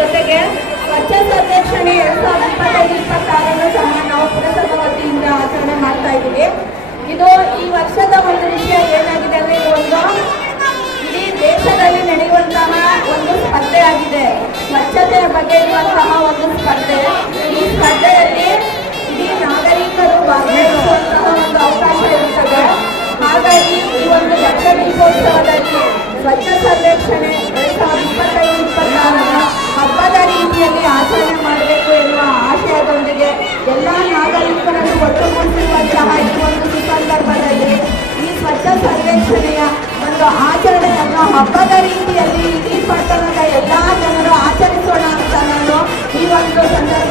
ಜೊತೆಗೆ ಸ್ವಚ್ಛ ಸರ್ವೇಕ್ಷಣೆ 2025-26 ಸಹ ನಾವು ಪುರಸಭಾ ವತಿಯಿಂದ ಆಚರಣೆ ಮಾಡ್ತಾ ಇದ್ದೀವಿ. ಇದು ಈ ವರ್ಷದ ಒಂದು ವಿಷಯ ಏನಾಗಿದೆ ಅಂದ್ರೆ ಒಂದು ಇಡೀ ದೇಶದಲ್ಲಿ ನಡೆಯುವಂತಹ ಒಂದು ಸ್ಪರ್ಧೆ ಆಗಿದೆ. ಸ್ವಚ್ಛತೆಯ ಬಗ್ಗೆ ಇರುವಂತಹ ಒಂದು ಸ್ಪರ್ಧೆ. ಈ ಸ್ಪರ್ಧೆಯಲ್ಲಿ ಇಡೀ ನಾಗರಿಕರು ಭಾಗವಹಿಸುವಂತಹ ಒಂದು ಅವಕಾಶ ಇರುತ್ತದೆ. ಹಾಗಾಗಿ ಈ ಒಂದು ಲಕ್ಷ ದೀಪೋತ್ಸವದಲ್ಲಿ ಸ್ವಚ್ಛ ಸರ್ವೇಕ್ಷಣೆ 2025-26 ಹಬ್ಬದ ರೀತಿಯಲ್ಲಿ ಆಚರಣೆ ಮಾಡಬೇಕು ಎನ್ನುವ ಆಶಯದೊಂದಿಗೆ ಎಲ್ಲ ನಾಗರಿಕರನ್ನು ಒಟ್ಟುಗೂಡಿಸುವಂತಹ ಈ ಒಂದು ಸಂದರ್ಭದಲ್ಲಿ ಈ ಸ್ವಚ್ಛ ಸರ್ವೇಕ್ಷಣೆಯ ಒಂದು ಆಚರಣೆಯನ್ನು ಹಬ್ಬದ ರೀತಿಯಲ್ಲಿ ಇಡೀ ಪಟ್ಟಣದ ಎಲ್ಲ ಜನರು ಆಚರಿಸೋಣ ಅಂತ ನಾನು ಈ ಒಂದು ಸಂದರ್ಭ